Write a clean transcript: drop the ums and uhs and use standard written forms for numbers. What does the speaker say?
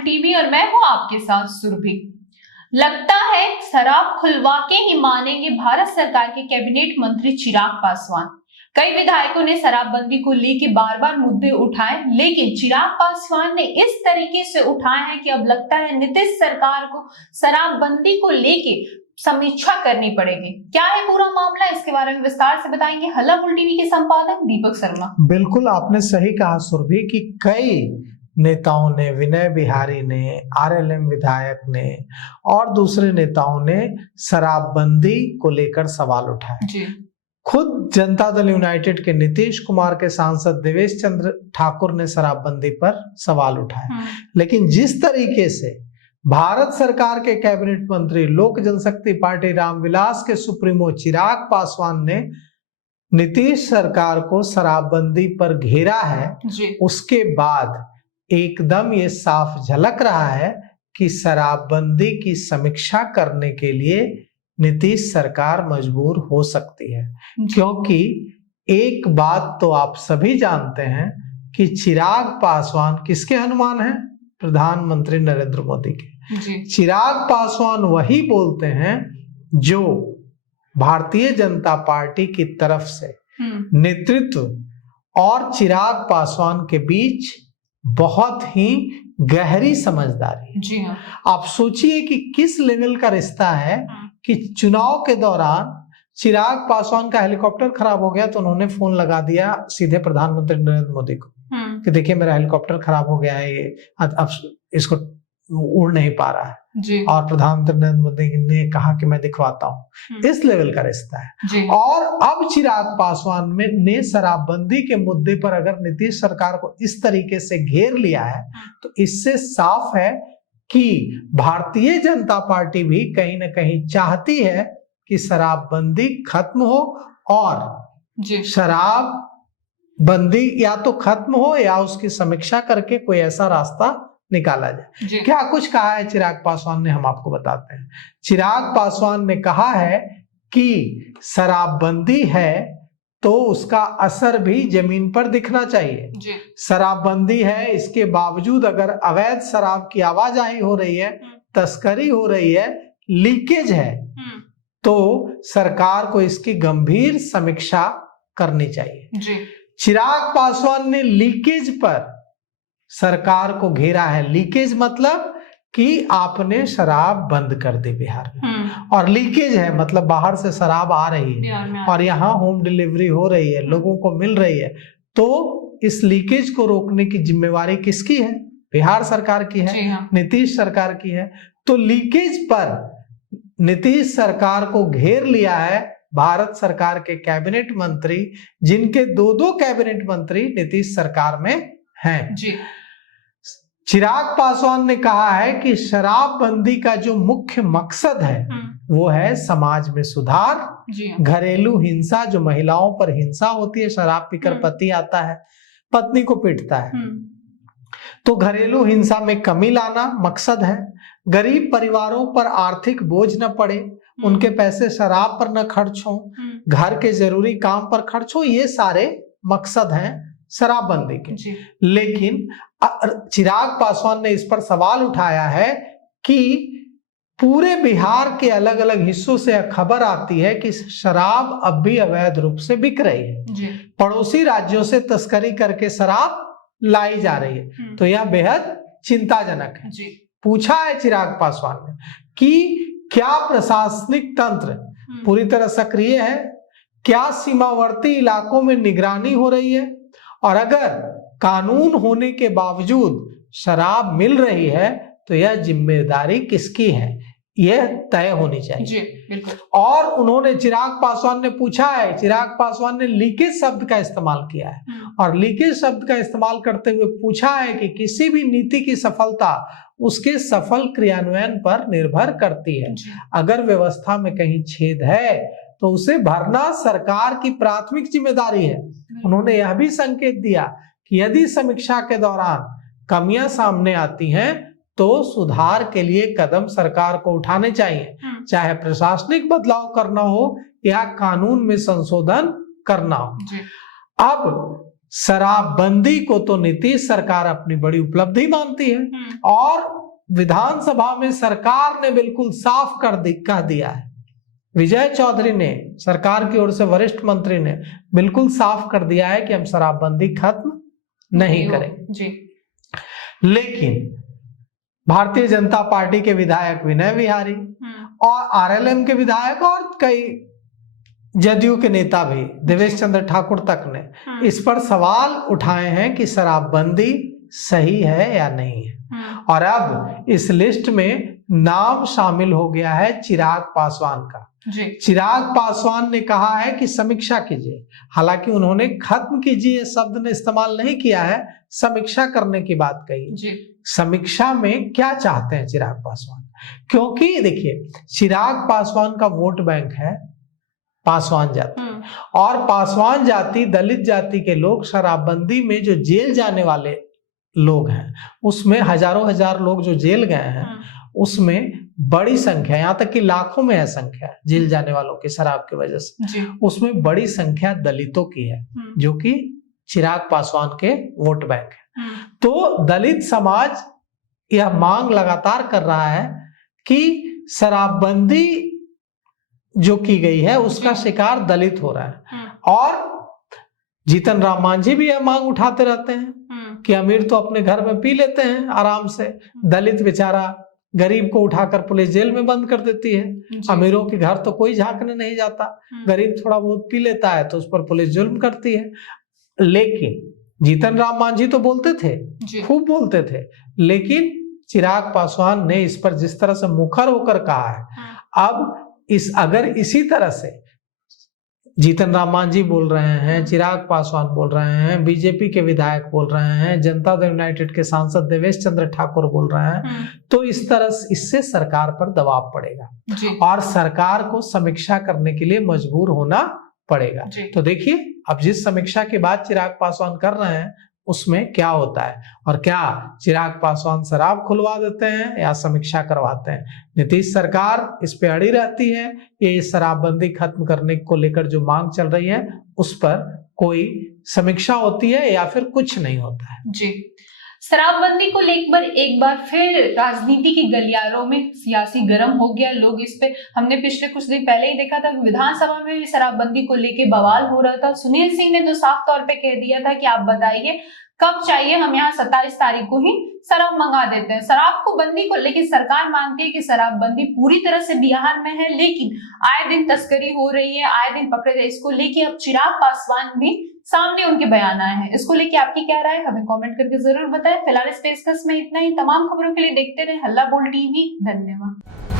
TV और मैं हूं आपके साथ सुरभि। लगता है शराब खुलवा के ही मानेंगे भारत सरकार के कैबिनेट मंत्री चिराग पासवान। कई विधायकों ने शराबबंदी को लेकर बार बार मुद्दे उठाए, लेकिन चिराग पासवान ने इस तरीके से उठाए हैं कि अब लगता है नीतीश सरकार को शराबबंदी को लेके समीक्षा करनी पड़ेगी। क्या है पूरा मामला, इसके बारे में विस्तार से बताएंगे हल्लापुल टीवी के संपादक दीपक शर्मा। बिल्कुल आपने सही कहा सुरभि कि कई नेताओं ने, विनय बिहारी ने, आरएलएम विधायक ने और दूसरे नेताओं ने शराबबंदी को लेकर सवाल उठाए। खुद जनता दल यूनाइटेड के नीतीश कुमार के सांसद देवेश चंद्र ठाकुर ने शराबबंदी पर सवाल उठाए, लेकिन जिस तरीके से भारत सरकार के कैबिनेट मंत्री लोक जनशक्ति पार्टी रामविलास के सुप्रीमो चिराग पासवान ने नीतीश सरकार को शराबबंदी पर घेरा है, उसके बाद एकदम ये साफ झलक रहा है कि शराबबंदी की समीक्षा करने के लिए नीतीश सरकार मजबूर हो सकती है। क्योंकि एक बात तो आप सभी जानते हैं कि चिराग पासवान किसके हनुमान हैं? प्रधानमंत्री नरेंद्र मोदी के। चिराग पासवान वही बोलते हैं जो भारतीय जनता पार्टी की तरफ से नेतृत्व और चिराग पासवान के बीच बहुत ही गहरी समझदारी है। जी हाँ। आप सोचिए कि किस लेवल का रिश्ता है कि चुनाव के दौरान चिराग पासवान का हेलीकॉप्टर खराब हो गया तो उन्होंने फोन लगा दिया सीधे प्रधानमंत्री नरेंद्र मोदी को कि देखिए मेरा हेलीकॉप्टर खराब हो गया है, ये अब इसको उड़ नहीं पा रहा है जी। और प्रधानमंत्री नरेंद्र मोदी ने कहा कि मैं दिखवाता हूँ। इस लेवल का रिश्ता है जी। और अब चिराग पासवान ने शराबबंदी के मुद्दे पर अगर नीतीश सरकार को इस तरीके से घेर लिया है तो इससे साफ है कि भारतीय जनता पार्टी भी कहीं ना कहीं चाहती है कि शराबबंदी खत्म हो और शराबबंदी या तो खत्म हो या उसकी समीक्षा करके कोई ऐसा रास्ता निकाला जाए। क्या कुछ कहा है चिराग पासवान ने, हम आपको बताते हैं। चिराग पासवान ने कहा है कि शराबबंदी है तो उसका असर भी जमीन पर दिखना चाहिए। शराबबंदी है, इसके बावजूद अगर अवैध शराब की आवाजाही हो रही है, तस्करी हो रही है, लीकेज है, तो सरकार को इसकी गंभीर समीक्षा करनी चाहिए। चिराग पासवान ने लीकेज पर सरकार को घेरा है। लीकेज मतलब कि आपने शराब बंद कर दी बिहार में, और लीकेज है मतलब बाहर से शराब आ रही है और यहाँ होम डिलीवरी हो रही है, लोगों को मिल रही है। तो इस लीकेज को रोकने की जिम्मेवारी किसकी है? बिहार सरकार की है, नीतीश सरकार की है। तो लीकेज पर नीतीश सरकार को घेर लिया है भारत सरकार के कैबिनेट मंत्री, जिनके दो कैबिनेट मंत्री नीतीश सरकार में हैं। चिराग पासवान ने कहा है कि शराबबंदी का जो मुख्य मकसद है वो है समाज में सुधार, घरेलू हिंसा, जो महिलाओं पर हिंसा होती है, शराब पीकर पति आता है, पत्नी को पीटता है, तो घरेलू हिंसा में कमी लाना मकसद है। गरीब परिवारों पर आर्थिक बोझ न पड़े, उनके पैसे शराब पर न खर्च हो, घर के जरूरी काम पर खर्च हो, ये सारे मकसद हैं शराबबंदी के। लेकिन चिराग पासवान ने इस पर सवाल उठाया है कि पूरे बिहार के अलग अलग हिस्सों से खबर आती है कि शराब अब भी अवैध रूप से बिक रही है, पड़ोसी राज्यों से तस्करी करके शराब लाई जा रही है। तो यह बेहद चिंताजनक है। पूछा है चिराग पासवान ने कि क्या प्रशासनिक तंत्र पूरी तरह सक्रिय है, क्या सीमावर्ती इलाकों में निगरानी हो रही है, और अगर कानून होने के बावजूद शराब मिल रही है तो यह जिम्मेदारी किसकी है, यह तय होनी चाहिए। बिल्कुल। और उन्होंने, चिराग पासवान ने पूछा है, चिराग पासवान ने लीकेज शब्द का इस्तेमाल किया है और लीकेज शब्द का इस्तेमाल करते हुए पूछा है कि किसी भी नीति की सफलता उसके सफल क्रियान्वयन पर निर्भर करती है। अगर व्यवस्था में कहीं छेद है तो उसे भरना सरकार की प्राथमिक जिम्मेदारी है। उन्होंने यह भी संकेत दिया कि यदि समीक्षा के दौरान कमियां सामने आती हैं तो सुधार के लिए कदम सरकार को उठाने चाहिए, चाहे प्रशासनिक बदलाव करना हो या कानून में संशोधन करना हो। अब शराबबंदी को तो नीतीश सरकार अपनी बड़ी उपलब्धि मानती है और विधानसभा में सरकार ने बिल्कुल साफ कह दिया है। विजय चौधरी ने, सरकार की ओर से वरिष्ठ मंत्री ने बिल्कुल साफ कर दिया है कि हम शराबबंदी खत्म नहीं करेंगे। लेकिन भारतीय जनता पार्टी के विधायक विनय बिहारी और आरएलएम के विधायक और कई जदयू के नेता भी, देवेश चंद्र ठाकुर तक ने इस पर सवाल उठाए हैं कि शराबबंदी सही है या नहीं है। और अब इस लिस्ट में नाम शामिल हो गया है चिराग पासवान का। चिराग पासवान ने कहा है कि समीक्षा कीजिए, हालांकि उन्होंने खत्म कीजिए शब्द ने इस्तेमाल नहीं किया है, समीक्षा करने की बात कही। समीक्षा में क्या चाहते हैं चिराग पासवान? क्योंकि देखिए, चिराग पासवान का वोट बैंक है पासवान जाति, और पासवान जाति, दलित जाति के लोग शराबबंदी में जो जेल जाने वाले लोग हैं, उसमें हजारों हजार लोग जो जेल गए हैं, उसमें बड़ी संख्या, यहाँ तक कि लाखों में है संख्या जेल जाने वालों की शराब की वजह से, उसमें बड़ी संख्या दलितों की है जो कि चिराग पासवान के वोट बैंक है। तो दलित समाज यह मांग लगातार कर रहा है कि शराबबंदी जो की गई है उसका शिकार दलित हो रहा है। और जीतन राम मांझी भी यह मांग उठाते रहते हैं कि अमीर तो अपने घर में पी लेते हैं आराम से, दलित बेचारा गरीब को उठाकर पुलिस जेल में बंद कर देती है, अमीरों के घर तो कोई झांकने नहीं जाता, गरीब थोड़ा बहुत पी लेता है तो उस पर पुलिस जुल्म करती है। लेकिन जीतन राम मांझी तो बोलते थे, खूब बोलते थे, लेकिन चिराग पासवान ने इस पर जिस तरह से मुखर होकर कहा है, अब अगर इसी तरह से जीतन राम मांझी बोल रहे हैं, चिराग पासवान बोल रहे हैं, बीजेपी के विधायक बोल रहे हैं, जनता दल यूनाइटेड के सांसद देवेश चंद्र ठाकुर बोल रहे हैं, तो इस तरह से इससे सरकार पर दबाव पड़ेगा और सरकार को समीक्षा करने के लिए मजबूर होना पड़ेगा। तो देखिए, अब जिस समीक्षा की बात चिराग पासवान कर रहे हैं उसमें क्या होता है, और क्या चिराग पासवान शराब खुलवा देते हैं या समीक्षा करवाते हैं। नीतीश सरकार इस पे अड़ी रहती है कि शराबबंदी खत्म करने को लेकर जो मांग चल रही है उस पर कोई समीक्षा होती है या फिर कुछ नहीं होता है। जी, शराबबंदी को लेकर एक बार फिर राजनीति के गलियारों में सियासी गर्म हो गया। लोग इस पे, हमने पिछले कुछ दिन पहले ही देखा था कि विधानसभा में भी शराबबंदी को लेकर बवाल हो रहा था। सुनील सिंह ने तो साफ तौर पे कह दिया था कि आप बताइए कब चाहिए, हम यहाँ 27 तारीख को ही शराब मंगा देते हैं। शराब को बंदी को लेकिन सरकार मानती है कि शराबबंदी पूरी तरह से बिहार में है, लेकिन आए दिन तस्करी हो रही है, आए दिन पकड़े गए। इसको लेके अब चिराग पासवान भी सामने उनके बयान आए हैं। इसको लेके आपकी क्या राय है, हमें कमेंट करके जरूर बताएं। फिलहाल इस पेशकश में इतना ही। तमाम खबरों के लिए देखते रहे हल्ला बोल टीवी। धन्यवाद।